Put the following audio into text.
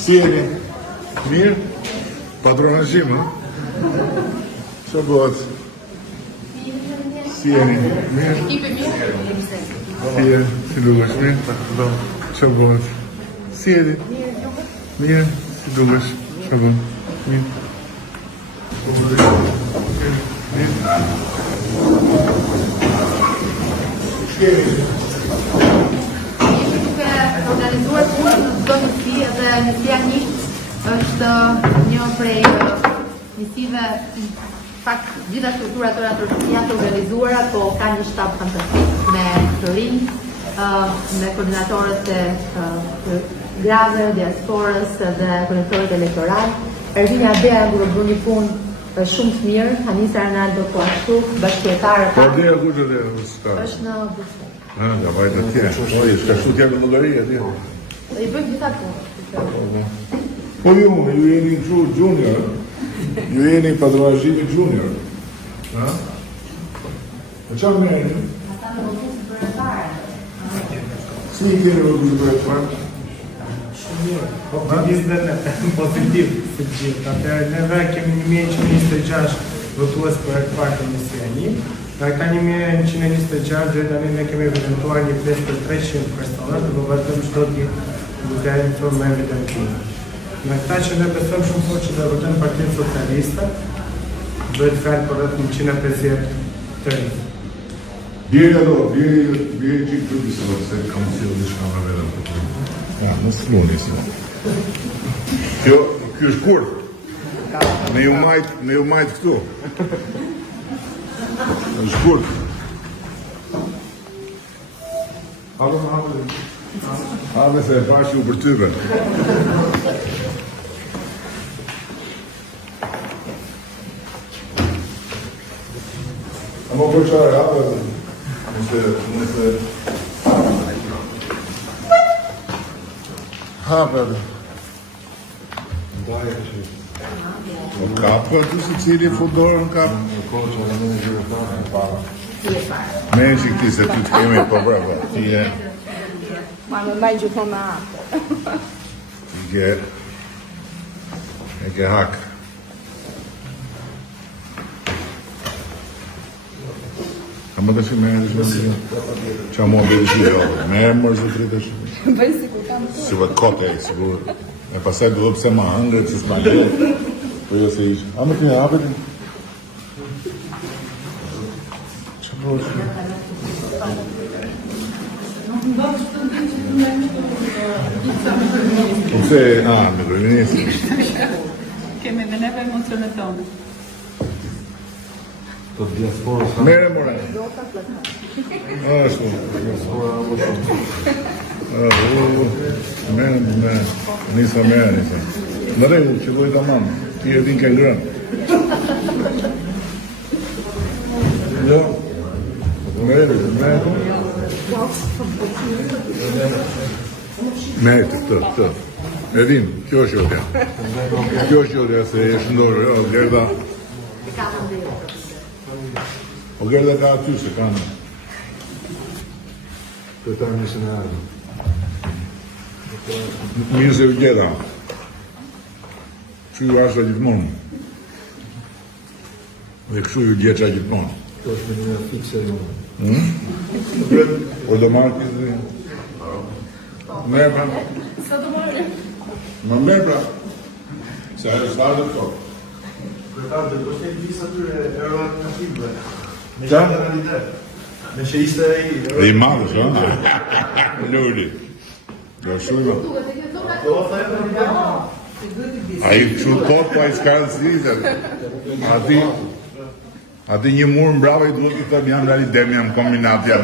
Si jeni? Mirë? Patronazhim, ha? Ço bëhet? Si jeni? Mirë? Si jeni? Si dukesh? Mirë? Ço bëhet? Si jeni? Mirë? Si dukesh? Ço bëhet? Mirë? Organizuar punë në çdo njësi dhe njësia njështë është një prej njësive, pak gjitha strukturat tëra të janë të organizuara, po ka një shtab fantastik me të rinj, me koordinatorët e grave, diasporës dhe koordinatorët elektoral. Ervina Bea kur bën një punë shumë të mirë, Hanisa Arnaldo po ashtu, bashkëtarë. Po Dea ku është Dea? Është në Bruxelles. Da vajtë atje. Oj, s'ka shtu t'jabë në llogari atje. I bëjmë gjitha punë. Po ju jeni kështu junior, ju jeni patronazhimi junior. Ha? Po çfarë merrni? Ata në votues për e parë. Si i keni votues për e parë? Shumë mirë. Optimizëm pozitiv të gjithë. Atëherë neve kemi 1126 votues për e parë të njësia një. Nga këta 1126 dhe tani ne kemi evidentuar një pjesë të 300 persona të vërtetëm çdo ditë duke informuar me evidentim. Nga këta që ne besojmë shumë fort që do votojnë Partinë Socialiste, duhet fjalë për rreth 150 të rinj. Bjeri që i këtu se kam sjellë diçka më vetëm të të. Ja, mos fluni si. Ky është kurt. Me ju majt këtu. Është kurt. Habe se e bashkë u për tyve. A më përqare, habe nëse... Habe. O kapë aty si cili futbolën kapë? Me që këti se ty të kemi po brava. Ti e... Ma më mbaj gjithmonë me atë. Ti e ke hak. A më të shi me e të shi? Qa mua bërë shi e ove? Me e mërë zë të rritë shi? Bëj si ku kam të. Si vëtë kote e sigur. E pasaj duhet pëse ma hëngre, pëse s'ma gjithë. Po jo se ishë. A më të një apetin? Qa bërë shi? Nëse, me kryeministë. Kemi dhe neve emocionet tonë. Të diasporës... Mere, more. Ashtu. Mere. Nisa. Në rregull, që dojë të mamë. Ti e din ke ngrënë. Jo. Mere. Mertë, këtë. Edin, kjo është jotja. Kjo është jotja se e shëndorë, o Gerda. O Gerda ka aty se kanë. Kretar misionar. Mirë se u gjeda. Që ju ashtë gjithmonë. Dhe kështu ju gjeqa gjithmonë. Kjo është me një fikse ju. O do marrë kështë dhe... Me pra. Sa do marrë? Më me pra. Se ajo s'farë dhe këto. Kretar, dhe do shtet njësë atyre euroatinative. Me Qa? që në realitet. Me që ishte i... Dhe i madhë, shë? Lulli. Do shumë. Do thajë në realitet. A i kështu tot, pa i s'ka rëndësi. Ati një murë mbrava i duhet i thëmë jam realitet, jam kombinat, jam...